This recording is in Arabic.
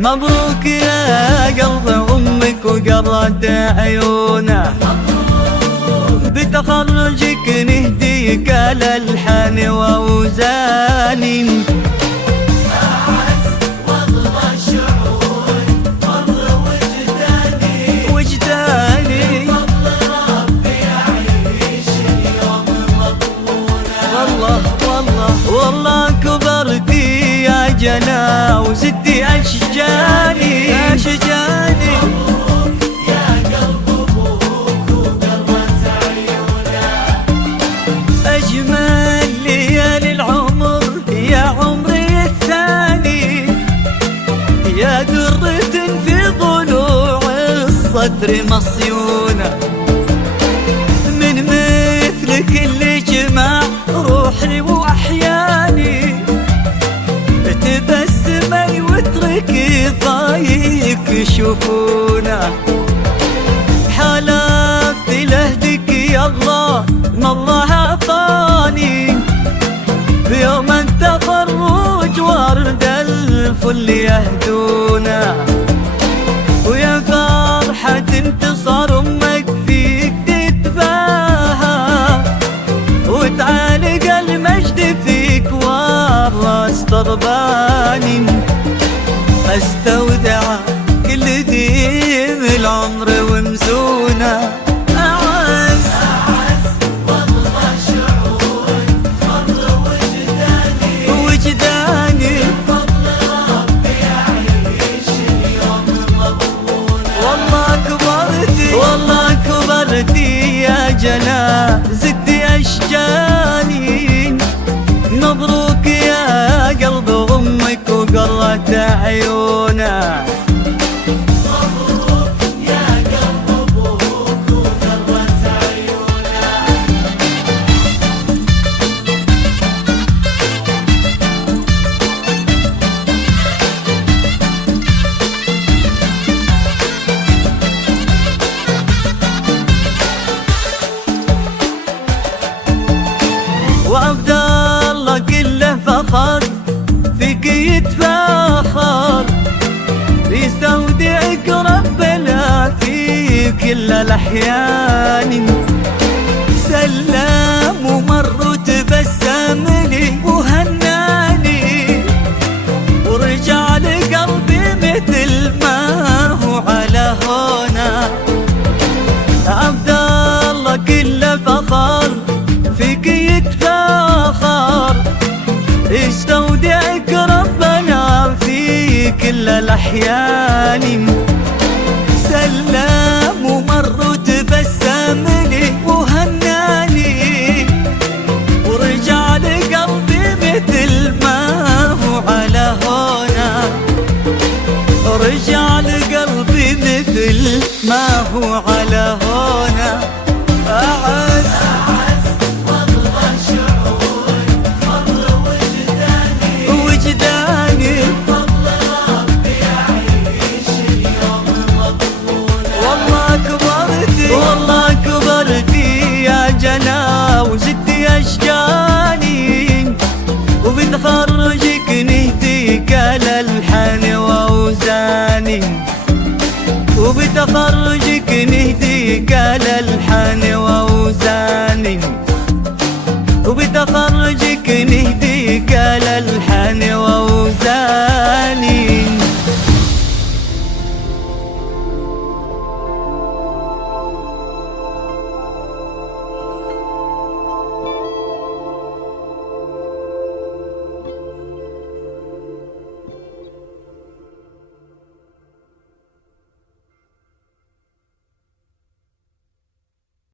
مبروك يا قلب أمك وقرت عيونه، بتخرجك نهديك الألحان وأوزان. أعز والله شعور مر وجداني، بفضل ربي أعيش اليوم مضمونا. والله كبرتي يا جنا وزدتي أشجاني. مبروك يا قلب أبوك وقرت عيونه. أجمل ليالي العمر يا عمري الثاني، يا درة في ضلوع الصدر مصيونة. من مثلك اللي جمع روحي وأحياني، تبسمي واتركي ضايق يشوفونا. حلفت لهدك يا الله ما الله عطاني، بيوم التخرج ورد الفل يهدونا. ويا فرحة انتصار أمك فيك تتباهى، وتعالج المجد فيك والراس طرباني. استودع كل ديم العمر ومزونه. أعز والله شعور مر وجداني، بفضل ربي أعيش اليوم مضمونا. والله كبرتي يا جنا زدتي أشجاني. مبروك يا قلب أمك وقرت عيونه. مبروك يا قلب أبوك وقرت عيونه. وعبد الله كله فخر فيك يتفاخر، يستودعك ربنا في كل الأحيان. سلام ومر وتبسم لي وهناني، ورجع لقلبي مثل ما هو على هنا. عبد الله كله فخر فيك يتفاخر، يستودعك ربنا في كل الأحيان. سلام ومر وتبسم لي وهناني، ورجع لقلبي مثل ما هو على هنا. رجع لقلبي مثل ما هو على هنا.